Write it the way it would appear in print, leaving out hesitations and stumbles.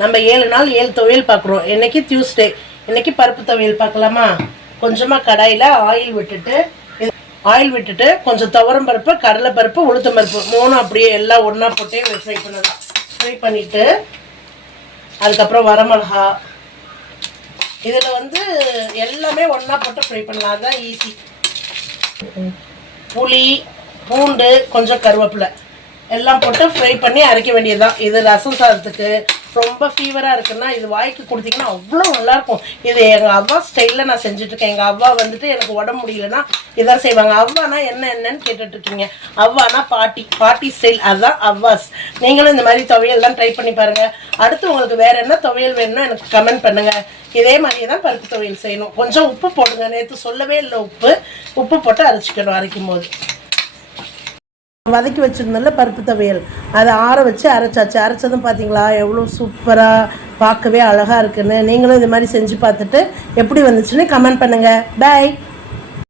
நம்ம 7 நாள் 7 துவையல் பார்க்குறோம். இன்றைக்கி டியூஸ்டே. இன்றைக்கி பருப்பு துவையல் பார்க்கலாமா? கொஞ்சமாக கடாயில் ஆயில் விட்டுட்டு கொஞ்சம் துவரம் பருப்பு, கடலைப்பருப்பு, உளுத்தம் பருப்பு 3 அப்படியே எல்லாம் ஒன்றா போட்டே ஃப்ரை பண்ணலாம். ஃப்ரை பண்ணிவிட்டு அதுக்கப்புறம் வரமிளகா, இதில் எல்லாமே ஒன்றா போட்டு ஃப்ரை பண்ணலாம். அதுதான் ஈஸி. புளி, பூண்டு, கொஞ்சம் கருவேப்பிலை எல்லாம் போட்டு ஃப்ரை பண்ணி அரைக்க வேண்டியதுதான். இது ரசம் சாதத்துக்கு ரொம்ப ஃபீவராக இருக்குன்னா இது வாய்க்கு கொடுத்தீங்கன்னா அவ்வளோ நல்லாயிருக்கும். இது எங்கள் அவ்வா ஸ்டைலில் நான் செஞ்சுட்ருக்கேன். எங்கள் அவ்வா எனக்கு உடம்பு முடியலன்னா இதான் செய்வாங்க. அவ்வானா என்னன்னு கேட்டுட்ருக்கீங்க. அவ்வானா பாட்டி ஸ்டைல், அதுதான் அவ்வாஸ். நீங்களும் இந்த மாதிரி துவையல்லாம் ட்ரை பண்ணி பாருங்கள். அடுத்து உங்களுக்கு வேறு என்ன துவையல் வேணும்னா எனக்கு கமெண்ட் பண்ணுங்கள். இதே மாதிரியே தான் பருப்பு துவையல் செய்யணும். கொஞ்சம் உப்பு போடுங்க. நேற்று சொல்லவே இல்லை. உப்பு போட்டு அரைச்சிக்கணும். அரைக்கும் போது வதக்கி வச்சுருந்தோம்ல பருப்பு துவையல், அதை ஆற வச்சு அரைச்சாச்சு. அரைச்சதும் பார்த்தீங்களா எவ்வளோ சூப்பராக பார்க்கவே அழகாக இருக்குன்னு. நீங்களும் இது மாதிரி செஞ்சு பார்த்துட்டு எப்படி வந்துச்சுன்னு கமெண்ட் பண்ணுங்கள். பாய்.